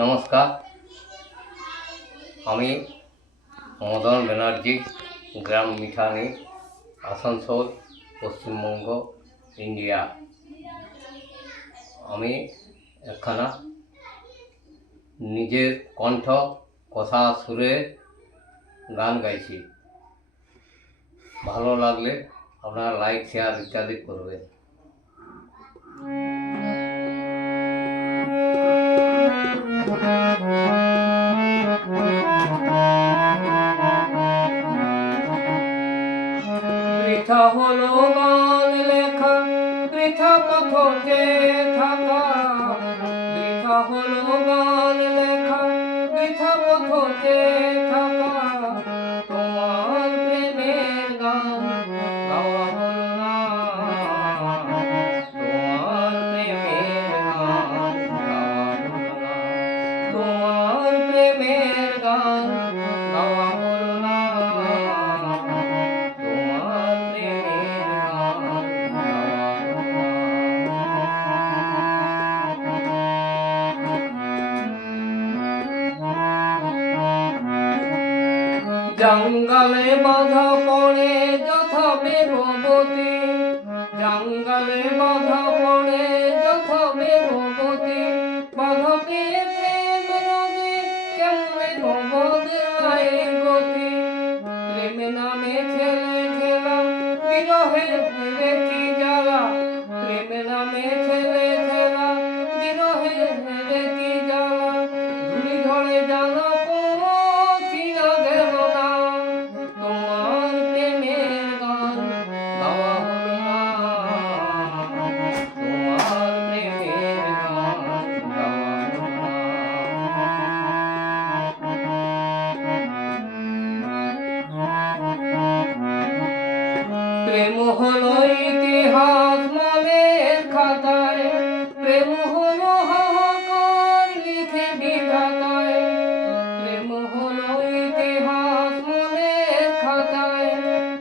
নমস্কার, আমি মদন ব্যানার্জি, গ্রাম মিঠানি, আসানসোল, পশ্চিমবঙ্গ, ইন্ডিয়া। আমি একখানা নিজের কণ্ঠ, কথা, সুরে গান গাইছি। ভালো লাগলে আপনারা লাইক, শেয়ার ইত্যাদি করবেন। বৃথা হলো গান লেখা, বৃথা পথে থাকা। বৃথা হলো গান লেখা, বৃথা পথে থাকা। তোমার প্রেমের গান গাওয়া হলো না। তোমার প্রেমের গান গাওয়া হলো না। তোমার প্রেমের গান গাওয়া হলো না। জঙ্গলে বাধা পড়ে যথা বেগবতী, জঙ্গলে বাধা পড়ে যথা বেগবতী। বাধকে প্রেম রঙে কেমনে নবদের গতি। প্রেম নামে ছেলে খেলা, বিরহে কি জ্বালা। প্রেম নামে ছেলে খেলা, বিরহে কি জ্বালা। ধুলি ধরে জ্বালা প্রেম হলো ইতিহাস মনের খাতায়, প্রেম হলো হাহাকার লিখে বিধাতায়। প্রেম হলো ইতিহাস মনের খাতায়,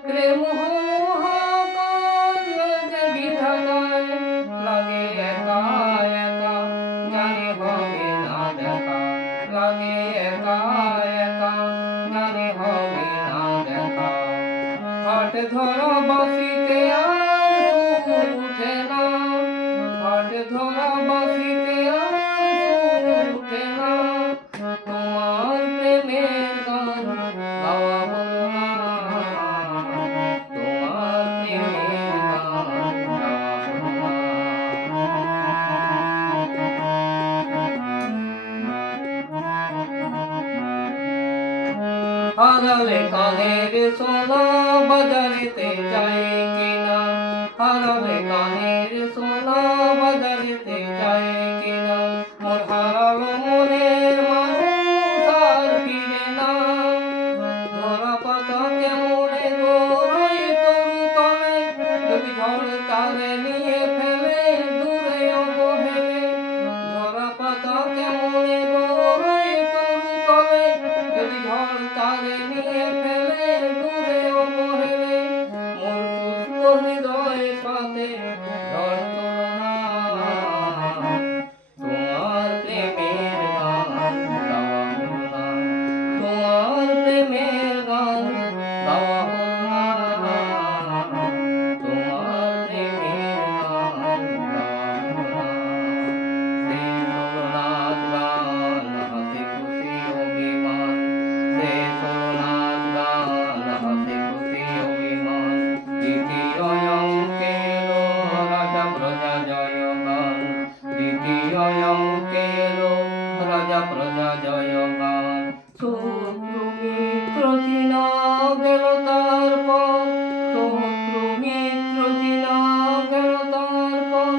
প্রেম হলো হাহাকার লিখে বিধাতায়। লাগে একা একা জানি হবে না দেখা, লাগে একা একা জানি হবে না দেখা। হাট ধরা বাঁশিতে আর সুর উঠে না, হাট ধরা বাঁশিতে আর সুর উঠে না। তোমার প্রেমের গান গাওয়া হলো না। তোমার প্রেমের গান গাওয়া হলো না। হারালে কানের সোনা বাজারেতে যায় কিনা, হারালে কানের সোনা বাজারেতে যায় কিনা। মোর হারালো মনের মানুষ আর ফিরে না। ধরা পাতা কেমনে গোরাই তরু তলে, যদি ঝড় তারে নিয়ে ফেলে দূরে অবহেলে। ধরা পাতা কেমনে গোরাই তরু তলে, যদি ঝড় তারে নিয়ে ফেলে দূরে অবহেলে। মোর শুষ্ক হৃদয় পাতে ঝড় তোলো না। তোমার প্রেমের গান গাওয়া হলো না। তোমার প্রেমের গান গাওয়া হলো না। তোমার প্রেমের গান গাওয়া হলো না। শেষ হলো নাচ গান, হাসি খুশি অভিমান। শেষ হলো নাচ গান, হাসি খুশি অভিমান। দ্বিতীয় অঙ্কে এলো রাজা প্রজা জয় গান। দ্বিতীয় অঙ্কে এলো রাজা প্রজা জয় গান। শত্রু মিত্র চিনা গেল তারপর, শত্রু মিত্র চিনা গেল তারপর।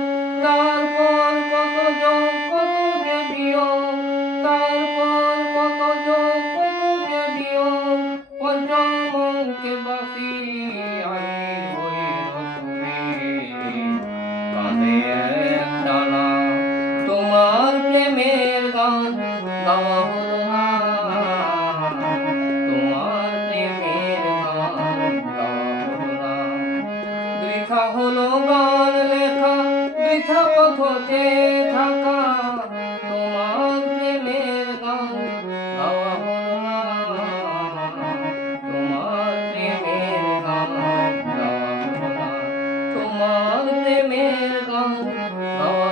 তারপর কত যোগ কত যে বিয়োগ, তারপর কত যোগ কত যে বিয়োগ। পঞ্চম অঙ্কে বাঁশি আইর হইল সুরে, কাঁদে একটানা। তোমার প্রেমের গান গাওয়া হলো না। তোমার প্রেমের গান গাওয়া হলো না। বৃথা হলো গান লেখা, বৃথা পথে থাকা। তোমার প্রেমের প্রেমের গান গাওয়া